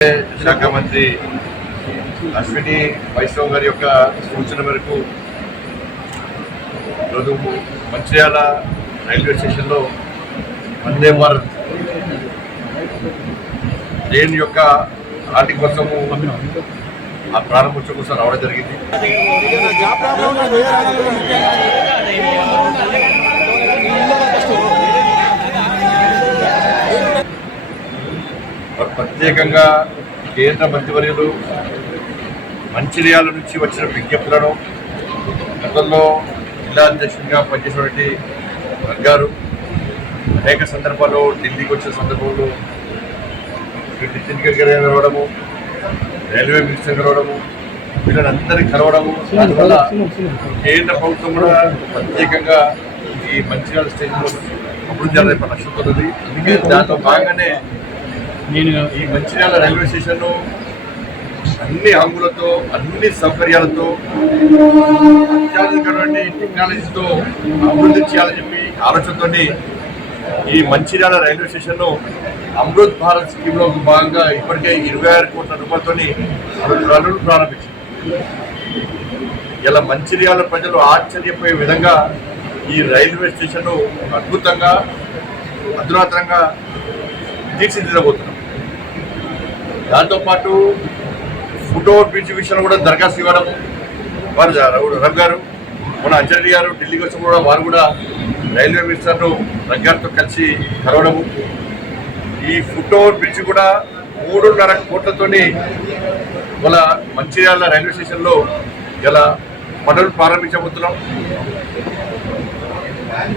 శాఖ మంత్రి అశ్విని వైష్ణవ్ గారి యొక్క సూచన మేరకు ఈరోజు మంచిర్యాల రైల్వే స్టేషన్లో వందే భారత్ ట్రైన్ యొక్క ఆర్థిక కోసము ఆ ప్రారంభోత్సవం కోసం రావడం జరిగింది మరి ప్రత్యేకంగా కేంద్ర మంత్రివర్యులు మంచిర్యాల నుంచి వచ్చిన విజ్ఞప్తులను గతంలో జిల్లా అధ్యక్షుడిగా పనిచేసినటువంటి గారు అనేక సందర్భాల్లో ఢిల్లీకి వచ్చిన సందర్భంలో నితిన్ గడ్కరీ కలవడము రైల్వే మినిస్టర్ కలవడము వీళ్ళందరినీ కలవడము దానివల్ల కేంద్ర ప్రభుత్వం కూడా ప్రత్యేకంగా ఈ మంచిర్యాల స్టేషన్లో అభివృద్ధి చేయాలని లక్ష్యంతో అందుకే దాంట్లో భాగంగానే నేను ఈ మంచిర్యాల రైల్వే స్టేషన్ను అన్ని హంగులతో అన్ని సౌకర్యాలతో అత్యాధునికమైన టెక్నాలజీతో అభివృద్ధి చేయాలని చెప్పి ఆలోచనతో ఈ మంచిర్యాల రైల్వే స్టేషన్ను అమృత్ భారత్ స్కీమ్లో భాగంగా ఇప్పటికే ఇరవై ఆరు కోట్ల రూపాయలతో పనులు ప్రారంభించింది. ఇలా మంచిర్యాల ప్రజలు ఆశ్చర్యపోయే విధంగా ఈ రైల్వే స్టేషన్ అద్భుతంగా అధునాతనంగా తీర్చిదిద్దబోతున్నారు. దాంతోపాటు ఫోటో బ్రిడ్జ్ విషయంలో కూడా దరఖాస్తు ఇవ్వడం వారు రవి గారు మన అంజలి గారు ఢిల్లీకి వచ్చి కూడా వారు కూడా రైల్వే మినిస్టర్ను రవి గారితో కలిసి కలవడము. ఈ ఫుట్ ఓవర్ బ్రిడ్జ్ కూడా మూడున్నర కోట్లతోని మన మంచిర్యాల రైల్వే స్టేషన్లో ఇలా పనులు ప్రారంభించబోతున్నాం.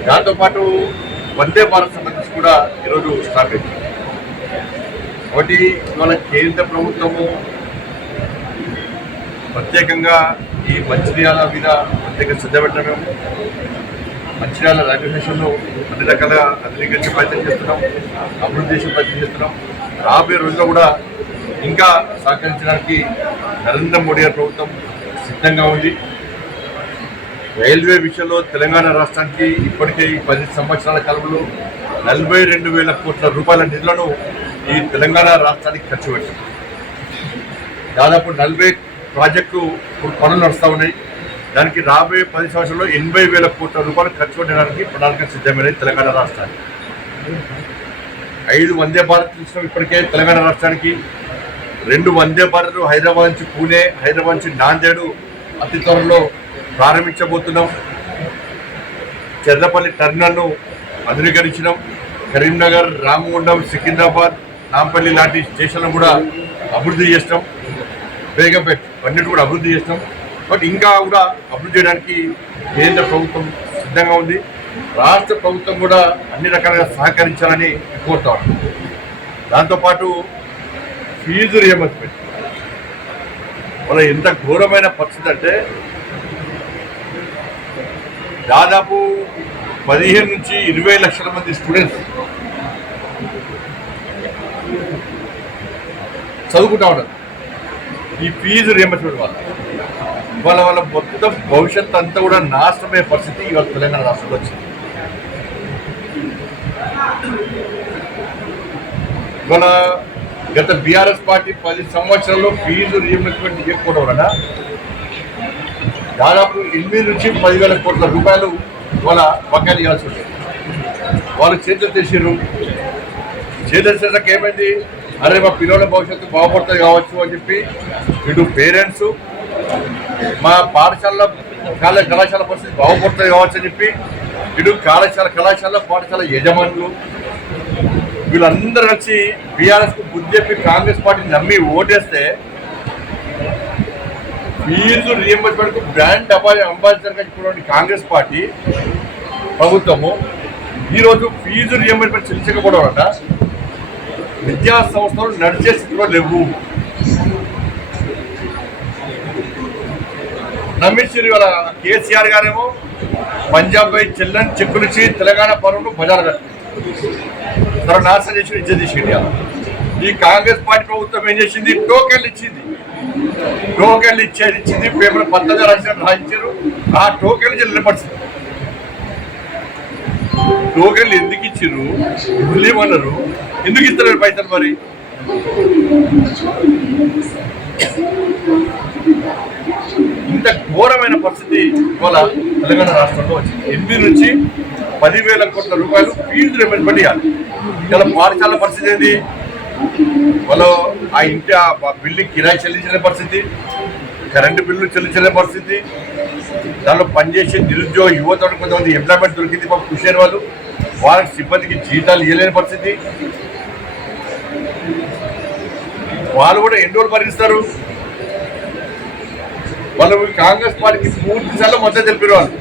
దాంతోపాటు వందే భారత్ సంబంధించి కూడా ఈరోజు స్టార్ట్ అయింది. ఒకటి మన కేంద్ర ప్రభుత్వము ప్రత్యేకంగా ఈ మంచిర్యాల మీద ప్రత్యేక శ్రద్ధ పెట్టడం మంచిర్యాల రైల్వే స్టేషన్లో అన్ని రకాలుగా అధికరించే ప్రయత్నం చేస్తున్నాం అభివృద్ధి చేసే ప్రయత్నం చేస్తున్నాం. రాబోయే రోజుల్లో కూడా ఇంకా సహకరించడానికి నరేంద్ర మోడీ గారి ప్రభుత్వం సిద్ధంగా ఉంది. రైల్వే విషయంలో తెలంగాణ రాష్ట్రానికి ఇప్పటికే ఈ పది సంవత్సరాల కాలంలో నలభై రెండు వేల కోట్ల రూపాయల నిధులను ఈ తెలంగాణ రాష్ట్రానికి ఖర్చు పెట్టాం. దాదాపు నలభై ప్రాజెక్టు పనులు నడుస్తూ ఉన్నాయి. దానికి రాబోయే పది సంవత్సరాల్లో ఎనభై వేల కోట్ల రూపాయలు ఖర్చు పెట్టడానికి ప్రణాళిక సిద్ధమైనది తెలంగాణ రాష్ట్రానికి. ఐదు వందే భారత్ చూసిన ఇప్పటికే తెలంగాణ రాష్ట్రానికి. రెండు వందే భారత్ హైదరాబాద్ నుంచి పూణే హైదరాబాద్ నుంచి నాందేడు అతి త్వరలో ప్రారంభించబోతున్నాం. చెర్లపల్లి టర్మినల్ను అధునీకరించడం కరీంనగర్ రామగుండం సికింద్రాబాద్ నాంపల్లి లాంటి స్టేషన్లు కూడా అభివృద్ధి చేస్తాం. బేగంపేట్ అన్నిటి కూడా అభివృద్ధి చేస్తాం. బట్ ఇంకా కూడా అభివృద్ధి చేయడానికి కేంద్ర ప్రభుత్వం సిద్ధంగా ఉంది. రాష్ట్ర ప్రభుత్వం కూడా అన్ని రకాలుగా సహకరించాలని కోరుతాను దాంతోపాటు ఫీజు రియంబర్స్మెంట్. మన ఎంత ఘోరమైన పరిస్థితి అంటే దాదాపు పదిహేను నుంచి ఇరవై లక్షల మంది స్టూడెంట్స్ చదువుకుంటా ఉంటారు. ఈ ఫీజు రియంబర్స్మెంట్ వల్ల. వాళ్ళ వాళ్ళ మొత్తం భవిష్యత్తు అంతా కూడా నాశనమయ్యే పరిస్థితి ఇవాళ తెలంగాణ రాష్ట్రంలో వచ్చింది. ఇవాళ గత బీఆర్ఎస్ పార్టీ పది సంవత్సరాల్లో ఫీజు రియంబర్స్మెంట్ ఇవ్వకపోవడం వలన దాదాపు ఎనిమిది నుంచి పదివేల కోట్ల రూపాయలు వాళ్ళ బకాయిలు ఇవ్వాల్సి ఉంటుంది వాళ్ళు చేతులు తెచ్చారు చేతులు చేసాక ఏమైంది? అరే మా పిల్లల భవిష్యత్తు బాగుపడుతుంది కావచ్చు అని చెప్పి ఇటు పేరెంట్స్ మా పాఠశాల కాల కళాశాల పరిస్థితి బాగుపడుతుంది కావచ్చు అని చెప్పి ఇటు కళాశాల కళాశాల పాఠశాల యజమానులు వీళ్ళందరూ వచ్చి బీఆర్ఎస్కు బుద్ధి చెప్పి కాంగ్రెస్ పార్టీని నమ్మి ఓటేస్తే ఫీజు రియంబర్స్మెంట్ బ్రాండ్ అంబాసిడర్గా కాంగ్రెస్ పార్టీ ప్రభుత్వము ఈరోజు ఫీజు రియంబర్స్మెంట్ చెల్లించకపోవడం వల్ల విద్యా సంస్థలు నడిచే స్థితిలో లేవు. నమ్మించారు ఇవాళ కేసీఆర్ గారేమో పంజాబ్ పై చెల్లని చెక్కులిచ్చి తెలంగాణ పరువును బజారు తన నాశనం చేసి విద్య తీసింది ఈ కాంగ్రెస్ పార్టీ ప్రభుత్వం ఏం చేసింది? టోకెన్లు ఇచ్చింది. టోకెన్లు ఇచ్చేది ఇచ్చింది పేపర్ పద్ధతిగా రాసిన రాయించారు. ఆ టోకెన్లు చెల్లిపరిచింది టోకెన్లు ఎందుకు ఇచ్చిర్రు? ఇవ్వలేమన్నారు ఎందుకు ఇస్తలేరు పైసలు మరి? ఇంత ఘోరమైన పరిస్థితి ఇవాళ తెలంగాణ రాష్ట్రంలో వచ్చింది. ఎనిమిది నుంచి పదివేల కోట్ల రూపాయలు ఫీజు రిమెంట్ ఇవ్వాలి ఇలా పాఠశాల పరిస్థితి ఏంది? వాళ్ళు ఆ ఇంటి ఆ బిల్డింగ్ కిరాయి చెల్లించిన పరిస్థితి కరెంటు బిల్లు చెల్లించిన పరిస్థితి. దానిలో పనిచేసే నిరుద్యోగ యువత కొంతమంది ఎంప్లాయ్మెంట్ దొరికింది మాకు కృషి అయిన వాళ్ళు. వాళ్ళకి సిబ్బందికి జీతాలు ఇవ్వలేని పరిస్థితి. వాళ్ళు కూడా ఎన్ని రోజులు భరిస్తారు వాళ్ళు కాంగ్రెస్ పార్టీకి పూర్తి సార్లు మద్దతు తెలిపారు వాళ్ళు.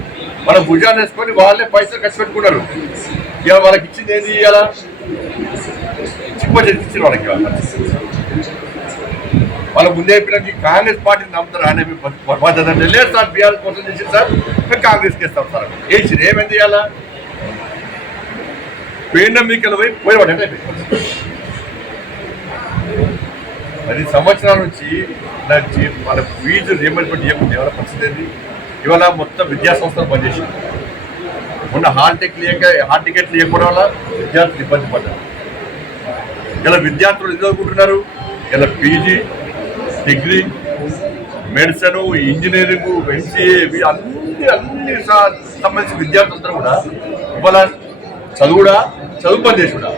వాళ్ళ భుజాన్ని వేసుకొని వాళ్ళే పైసలు ఖర్చు పెట్టుకున్నారు. ఇవాళ వాళ్ళకి ఇచ్చింది ఏంది ఇవాళ? చిప్ప చేసి వాళ్ళకి వాళ్ళ ముందే పిల్లలకి కాంగ్రెస్ పార్టీని నమ్ముతారు ఆయన మీ బాధ్యత లేదు సార్ బీఆర్ఎస్ కోసం చేసి సార్ మేము కాంగ్రెస్కి ఇస్తాం సార్. వేసి ఏమేం చేయాలా పేరు నమ్మికలు పోయేవాడు అంటే పది సంవత్సరాల నుంచి నా ఫీజు రియంబర్స్మెంట్ ఇవ్వకుండా ఎవరి పరిస్థితి ఏంది? ఇవాళ మొత్తం విద్యా సంస్థలు పనిచేసింది మొన్న హాల్ టికెట్ లేక హాల్ టికెట్లు ఇవ్వడం వల్ల విద్యార్థులు ఇబ్బంది పడ్డారు. ఇలా విద్యార్థులు ఎందుకు ఇలా PG degree medicine engineering MCA అన్ని అన్ని సంబంధించిన విద్యార్థులందరూ కూడా ఇవాళ చదువుడా చదువు పని చేసుడా?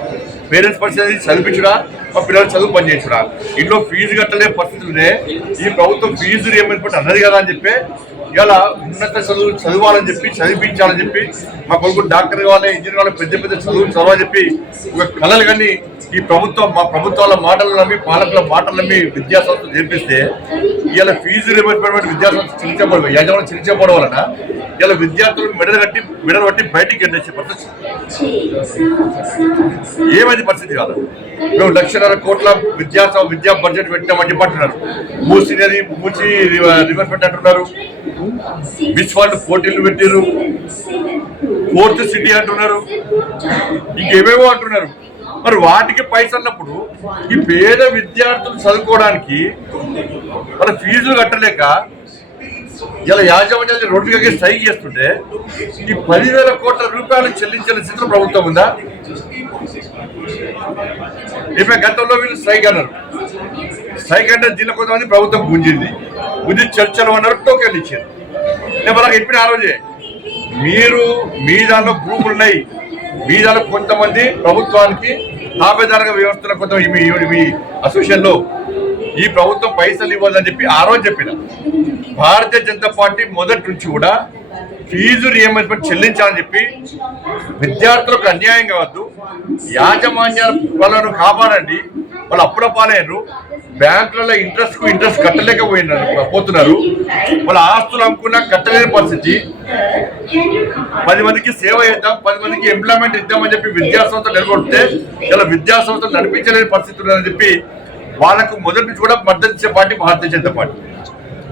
పేరెంట్స్ పరిస్థితి చదివించుడా? మా పిల్లలు చదువు పని చేసుడా ఇంట్లో ఫీజు కట్టలే పరిస్థితులనే ఈ ప్రభుత్వం ఫీజు రియంబర్స్మెంట్ అన్నది కదా అని చెప్పి ఇలా ఉన్నత చదువు చదవాలని చెప్పి చదివించాలని చెప్పి మా కొడుకు డాక్టర్ కావాలి ఇంజనీర్ కావాలి పెద్ద పెద్ద చదువు చదవాలని చెప్పి ఒక కళలు కానీ ఈ ప్రభుత్వం మా ప్రభుత్వాల మాటలు నమ్మి పాలకుల మాటలు నమ్మి విద్యా సంస్థలు చేపిస్తే ఇలా ఫీజు రిపేర్మెంట్ విద్యా సంస్థ చిలిచబడ యజమాని చిలిచబడడం వలన ఇలా విద్యార్థులు మెడలు కట్టి మెడలు కట్టి బయటికి ఎండేసే పరిస్థితి. ఏమైంది పరిస్థితి కాదు మేము లక్షన్నర కోట్ల విద్యా విద్యా బడ్జెట్ పెట్టామని చెప్పంటున్నారు మూసి నది మూసి రివర్ పెట్టంటున్నారు విశ్వాళ్ళు పోటీలు పెట్టారు ఫోర్త్ సిటీ అంటున్నారు. ఇంకేమేమో అంటున్నారు. మరి వాటికి పైసలు అన్నప్పుడు ఈ పేద విద్యార్థులు చదువుకోవడానికి వాళ్ళ ఫీజులు కట్టలేక ఇలా యాజమాన్యాలు రోడ్డుగా స్ట్రైక్ చేస్తుంటే ఈ పదివేల కోట్ల రూపాయలు చెల్లించిన స్థితిలో ప్రభుత్వం ఉందా? ఇప్పుడు గతంలో వీళ్ళు స్ట్రైక్ అన్నారు. స్ట్రైక్ అంటే దీనిలో కొంతమంది ప్రభుత్వం గుంజింది. గుంజి చర్చలు అన్నారు టోకెన్లు ఇచ్చారు. నేను మనకు చెప్పిన ఆ రోజే మీరు మీ దానిలో గ్రూపులు ఉన్నాయి. మీ దానిలో కొంతమంది ప్రభుత్వానికి తాపేదారుగా వ్యవస్థలో కొంత మీ అసోసియేషన్లో ఈ ప్రభుత్వం పైసలు ఇవ్వదని చెప్పి ఆ రోజు చెప్పిన. భారతీయ జనతా పార్టీ మొదటి నుంచి కూడా ఫీజు రియంబర్స్మెంట్ చెల్లించాలని చెప్పి విద్యార్థులకు అన్యాయం కావద్దు. యాజమాన్యాల వాళ్ళను కాపాడండి. వాళ్ళు అప్పుల పాలయ్యారు. బ్యాంకులలో ఇంట్రెస్ట్కు ఇంట్రెస్ట్ కట్టలేకపోయినారు పోతున్నారు. వాళ్ళ ఆస్తులు అమ్ముకున్నా కట్టలేని పరిస్థితి. పది మందికి సేవ చేద్దాం పది మందికి ఎంప్లాయ్మెంట్ ఇద్దామని చెప్పి విద్యా సంస్థలు నిలబడితే ఇలా విద్యా సంస్థలు నడిపించలేని పరిస్థితి ఉందని చెప్పి వాళ్ళకు మొదటి నుంచి కూడా మద్దతు ఇచ్చే పార్టీ భారతీయ జనతా పార్టీ.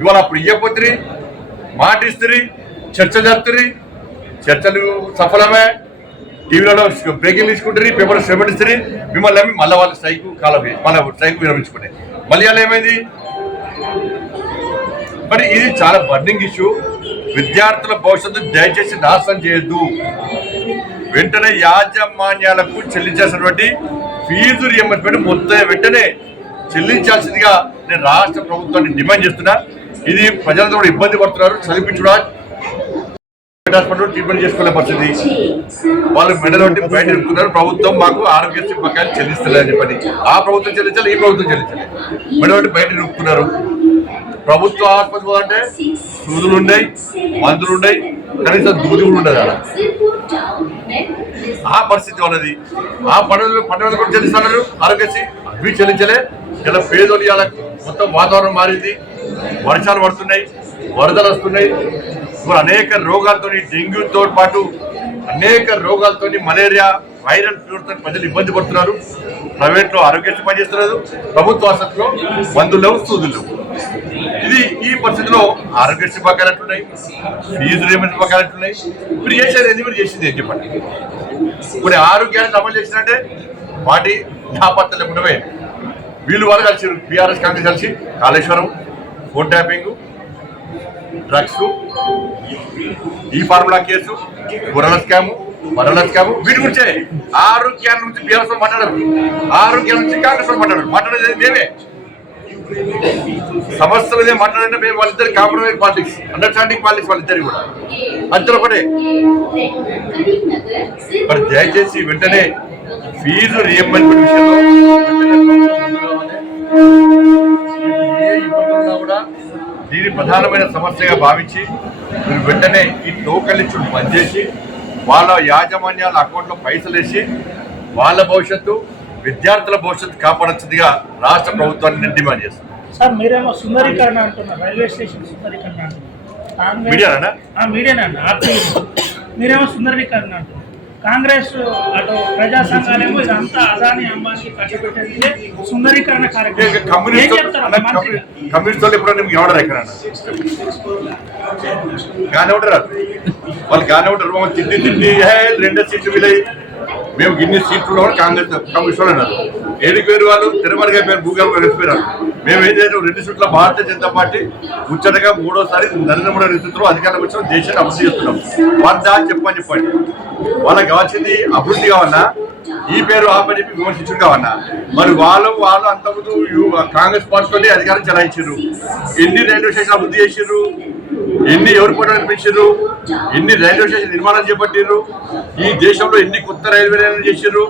ఇవాళ అప్పుడు ఇయ్యపోతుంది మాట ఇస్తుంది చర్చ జరుపుతుంది చర్చలు సఫలమే టీవీలలో బ్రేకింగ్ తీసుకుంటారు పేపర్ శ్రమిస్తుంది మిమ్మల్ని ఏమి మళ్ళీ వాళ్ళ స్ట్రైక్ కాలం మళ్ళీ స్ట్రైక్ విరమించుకునే. మళ్ళీ ఏమైంది? మరి ఇది చాలా బర్నింగ్ ఇష్యూ. విద్యార్థుల భవిష్యత్తు దయచేసి నాశనం చేయొద్దు. వెంటనే యాజమాన్యాలకు చెల్లించాల్సినటువంటి ఫీజు రియంబర్స్మెంట్ మొత్తం వెంటనే చెల్లించాల్సిందిగా నేను రాష్ట్ర ప్రభుత్వాన్ని డిమాండ్ చేస్తున్నా. ఇది ప్రజలతో కూడా ఇబ్బంది పడుతున్నారు. చదివించుడా హాస్పిటల్ ట్రీట్మెంట్ చేసుకోలే పరిస్థితి. వాళ్ళు మెడల్ వంటి బయట ఇరుకుతున్నారు ప్రభుత్వం మాకు ఆరోగ్యశ్రీ చెల్లిస్తలేదు చెల్లిస్తలేదని చెప్పని ఆ ప్రభుత్వం చెల్లించాలి ఈ ప్రభుత్వం చెల్లించాలి. మెడల్ వంటి బయట ఇరుకుతున్నారు ప్రభుత్వ ఆసుపత్రి అంటే సూదులు ఉన్నాయి మందులు ఉన్నాయి కనీసం దూది కూడా ఉండదు అలా ఆ పరిస్థితి ఉన్నది. ఆ పండుగలు పండుగలు కూడా చెల్లిస్తున్నారు. ఆరోగ్యశ్రీ అవి చెల్లించలే. ఇలా పేదోళ్ళు ఇలా మొత్తం వాతావరణం మారింది. వర్షాలు పడుతున్నాయి వరదలు వస్తున్నాయి. ఇప్పుడు అనేక రోగాలతో డెంగ్యూతో పాటు అనేక రోగాలతో మలేరియా వైరల్ ఫీవర్తో ప్రజలు ఇబ్బంది పడుతున్నారు. ప్రైవేట్లో ఆరోగ్యశ్రీ పనిచేస్తున్నారు. ప్రభుత్వ ఆసుపత్రిలో మందులు లేవు సూదులు లేవు. ఇది ఈ పరిస్థితిలో ఆరోగ్యశ్రీ బకాయిలు ఎట్లున్నాయి ఫీజు రియంబర్స్మెంట్ బకాయిలు ఎట్లున్నాయి ఇప్పుడు చేసేది ఏంది మీరు చేసింది ఏం చెప్పండి? ఇప్పుడు ఆరోగ్యాన్ని అమలు చేసినట్టే వాటి జ్ఞాపకం లేకుండా వీళ్ళు వాళ్ళు కలిసి బీఆర్ఎస్ కాంగ్రెస్ కలిసి Kaleshwaram phone tapping drugs E formula case గుర్రల scam మరల స్కాము వీటి గురించే ఆరోగ్యాల నుంచి బీఆర్ఎస్ మాట్లాడరు. ఆరోగ్యాల నుంచి కాంగ్రెస్ మాట్లాడరు. మాట్లాడేది మేమే. సమస్య మీద మాట్లాడంటే మేము వాళ్ళిద్దరు కాంప్రమైజ్ పాలిటిక్స్ అండర్స్టాండింగ్ పాలిటిక్స్ వాళ్ళిద్దరు కూడా. మధ్యలో ఒకటే. మరి దయచేసి వెంటనే ఫీజు రియంబర్స్మెంట్ విషయంలో కూడా దీని ప్రధానమైన సమస్యగా భావించి మీరు వెంటనే ఈ టోకన్ ఇచ్చుడు పనిచేసి వాళ్ళ యాజమాన్యాల అకౌంట్లో పైసలు వేసి వాళ్ళ భవిష్యత్తు విద్యార్థుల భవిష్యత్తు కాపాడొచ్చిందిగా రాష్ట్ర ప్రభుత్వాన్ని నేను డిమాండ్ చేస్తాను సార్ మీరేమో సుందరీకరణ అంటున్నారు రైల్వే స్టేషన్ సుందరీకరణ మీడియానా? ఆర్టీ మీరేమో సుందరీకరణ అంటున్నారు. కాంగ్రెస్ అటు ప్రజా సంఘాలేమో ఇదంతా అదాని అంబానీ కట్టబెట్టేది సుందరీకరణ కార్యక్రమం. ఏం కమ్యూనిస్ట్ వాళ్ళు ఎప్పుడైనా మీకు ఎవడరు ఎక్కడ వాళ్ళు గానే ఉంటారు మమ్మల్ని తిట్టి తిట్టి "హే, రెండే సీట్లు వీలై మేము ఇన్ని సీట్లు కూడా కాంగ్రెస్ కమిషన్ అన్నారు. ఏడికి పేరు వాళ్ళు? తిరుమలగా పేరు భూగర్భ వెళ్ళిపోయారు మేము ఏం చేయడం రెండు సీట్ల భారతీయ జనతా పార్టీ ముచ్చటగా మూడోసారి నరేంద్ర మోడీ నేతృత్వంలో అధికారంలో వచ్చిన దేశాన్ని అభివృద్ధి చేస్తున్నాం. వద్దా చెప్పని చెప్పండి. వాళ్ళకి కావాల్సింది అభివృద్ధి కావన్నా ఈ పేరు ఆ పని చెప్పి కావన్నా మరి వాళ్ళు వాళ్ళు అంతకుముందు కాంగ్రెస్ పార్టీలోనే అధికారం చెలాయించారు. ఎన్ని రైల్వే స్టేషన్ అభివృద్ధి చేసారు ఎన్ని ఎవరు కూడా అనిపించారు ఎన్ని రైల్వే స్టేషన్ నిర్మాణం చేపట్టారు ఈ దేశంలో ఎన్ని కొత్త రైల్వే లైన్లు చేసారు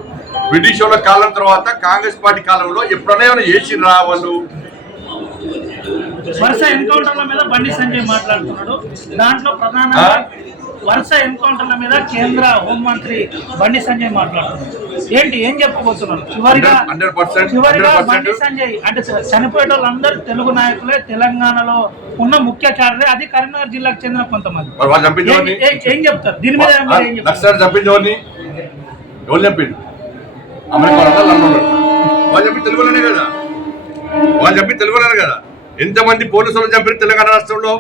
బ్రిటిష్ వాళ్ళ కాలం తర్వాత కాంగ్రెస్ పార్టీ కాలంలో ఎప్పుడైనా ఏమైనా చేసిర్రా వాళ్ళు? వరుస ఎన్కౌంటర్ల మీద బండి సంజయ్ మాట్లాడుతున్నాడు. దాంట్లో ప్రధానంగా ఆ? వరుస ఎన్కౌంటర్ల మీద కేంద్ర హోంమంత్రి బండి సంజయ్ మాట్లాడుతున్నాడు ఏంటి? ఏం చెప్పబోతున్నారు? చివరిగా 100%, చివరిగా 100%. బండి సంజయ్ అంటే చనిపోయే వాళ్ళందరూ తెలుగు నాయకులే తెలంగాణలో ఉన్న ముఖ్య క్యాడరే అది కరీంనగర్ జిల్లాకు చెందిన కొంతమంది. ఏం- చెప్తారు? దీని మీద ఎవరు. వాళ్ళు చెప్పి తెలుగులోనే కదా. వాళ్ళు చెప్పి తెలుగులోనే కదా. ఎంతమంది పోలీసులు చంపారు తెలంగాణ రాష్ట్రంలో?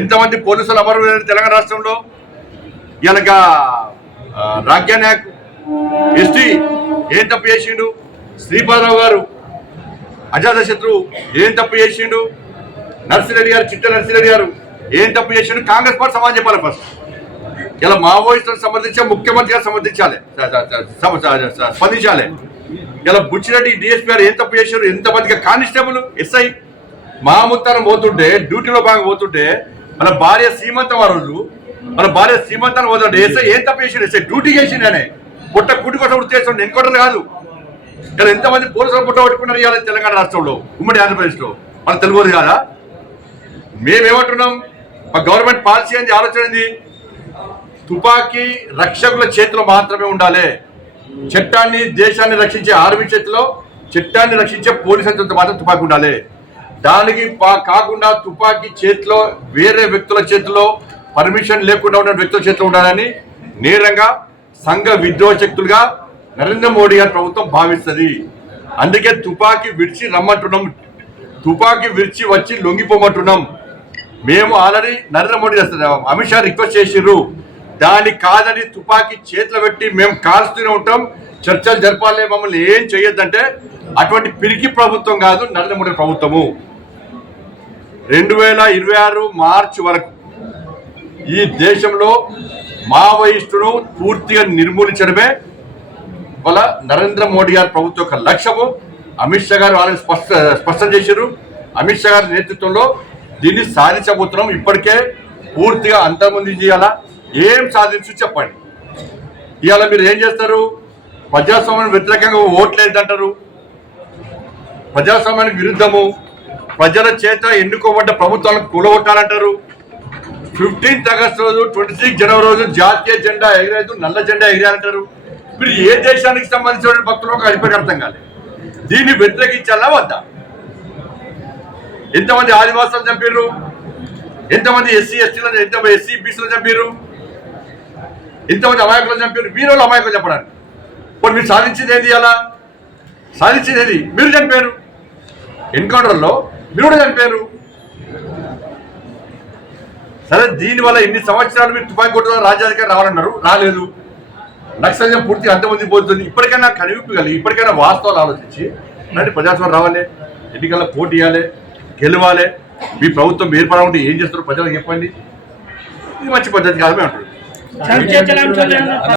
ఎంతమంది పోలీసులు అమరు తెలంగాణ రాష్ట్రంలో? ఇలాగ రాజ్య నాయక్ ఎస్టీ ఏం తప్పు చేసిండు? శ్రీపాదరావు గారు అజాతశత్రువు ఏం తప్పు చేసిండు? నర్సిరెడ్డి గారు చిట్ట నర్సిరెడ్డి గారు ఏం తప్పు చేసిండు? కాంగ్రెస్ పార్టీ సమాజం చెప్పాలి ఫస్ట్ ఇలా మావోయిస్టులను సమర్థించే ముఖ్యమంత్రి గారు సమర్థించాలి స్పందించాలి. ఇలా బుచ్చిరెడ్డి డిఎస్పీ గారు ఏం తప్పు చేశారు ఎంతమందికి కానిస్టేబుల్ ఎస్ఐ మాముత్తానం పోతుంటే డ్యూటీలో బాగా పోతుంటే మన భార్య సీమంతం ఆ రోజు. మన భార్య సీమంతాన్ని వదలండి. ఏసే ఏం తప్పు చేసిండు? ఎస్ఐ డ్యూటీ చేసిండనే పుట్ట కూటి కోసం వృత్తి చేస్తుండే ఎన్కౌంటర్ కాదు. ఇలా ఎంతమంది పోలీసులు పుట్ట పట్టుకున్నారు ఇవాళ తెలంగాణ రాష్ట్రంలో? ఉమ్మడి ఆంధ్రప్రదేశ్లో. మన తెలుగుది కాదా? మేమేమంటున్నాం? మా గవర్నమెంట్ పాలసీ అనేది ఆలోచన ఏంది? తుపాకీ రక్షకుల చేతిలో మాత్రమే ఉండాలి. చట్టాన్ని దేశాన్ని రక్షించే ఆర్మీ చేతిలో చట్టాన్ని రక్షించే పోలీసుల చేతిలో మాత్రం తుపాకీ ఉండాలి. దానికి పా- కాకుండా తుపాకీ చేతిలో వేరే వ్యక్తుల చేతిలో పర్మిషన్ లేకుండా ఉన్న వ్యక్తుల చేతిలో ఉండాలని నేరంగా సంఘ విద్రోహ శక్తులుగా నరేంద్ర మోడీ గారి ప్రభుత్వం భావిస్తుంది. అందుకే తుపాకీ విడిచి రమ్మంటున్నాం. తుపాకీ విడిచి వచ్చి లొంగిపోమంటున్నాం. మేము ఆల్రెడీ నరేంద్ర మోడీ చేస్తున్నాం అమిత్ షా రిక్వెస్ట్ చేసిర్రు. దాన్ని కాదని తుపాకీ చేతిలో పెట్టి మేము కాల్స్తూనే ఉంటాం. చర్చలు జరపాలి మమ్మల్ని ఏం చేయొద్దంటే అటువంటి పిరికి ప్రభుత్వం కాదు నరేంద్ర మోడీ ప్రభుత్వము. రెండు వేల ఇరవై ఆరు మార్చి వరకు ఈ దేశంలో మావోయిస్టును పూర్తిగా నిర్మూలించడమే వల్ల నరేంద్ర మోడీ గారి ప్రభుత్వం యొక్క లక్ష్యము. అమిత్ షా గారు వాళ్ళని స్పష్ట స్పష్టం చేశారు. అమిత్ షా గారి నేతృత్వంలో దీన్ని సాధించబోతున్నాం. ఇప్పటికే పూర్తిగా అంతమంది చేయాలా? ఏం సాధించు చెప్పండి. ఇవాళ మీరు ఏం చేస్తారు? ప్రజాస్వామ్యం వ్యతిరేకంగా ఓట్లేదంటారు ప్రజాస్వామ్యానికి విరుద్ధము. ప్రజల చేత ఎన్నుకోబడ్డ ప్రభుత్వాలను కూలగొట్టాలంటారు. ఫిఫ్టీన్త్ ఆగస్ట్ రోజు ట్వంటీ సిక్స్ జనవరి రోజు జాతీయ జెండా ఎగిరేదు నల్ల జెండా ఎగిరాలంటారు మీరు ఏ దేశానికి సంబంధించిన భక్తులు ఒక అర్థం కాలేదు దీన్ని వ్యతిరేకించాలా వద్దా? ఎంతమంది ఆదివాసులు చంపారు ఎంతమంది ఎస్సీ ఎస్టీలను ఎంతమంది ఎస్సీ బీసీలు చంపారు ఎంతమంది అమాయకులు చంపారు మీరు అమాయకులు చెప్పడానికి. ఇప్పుడు మీరు సాధించింది ఏది అలా సాధించింది ఏది? మీరు చనిపోయారు. ఎన్కౌంటర్లో మీరు కూడా చనిపోయారు. సరే దీనివల్ల ఇన్ని సంవత్సరాలు మీరు తుపాయి కొట్టుకున్న రాజ్యాధికారి రావాలన్నారు. రాలేదు. నక్సలిజం పూర్తి అంతమంది పోతుంది. ఇప్పటికైనా కనివిప్పి కలిగి ఇప్పటికైనా వాస్తవాలు ఆలోచించి అంటే ప్రజాస్వామ్యం రావాలి. ఎన్నికల్లో పోటీ ఇవ్వాలి గెలవాలి. మీ ప్రభుత్వం ఏర్పడాలంటే ఏం చేస్తారు? ప్రజలకు చెప్పండి. ఇది మంచి పద్ధతి కాదమే అంటారు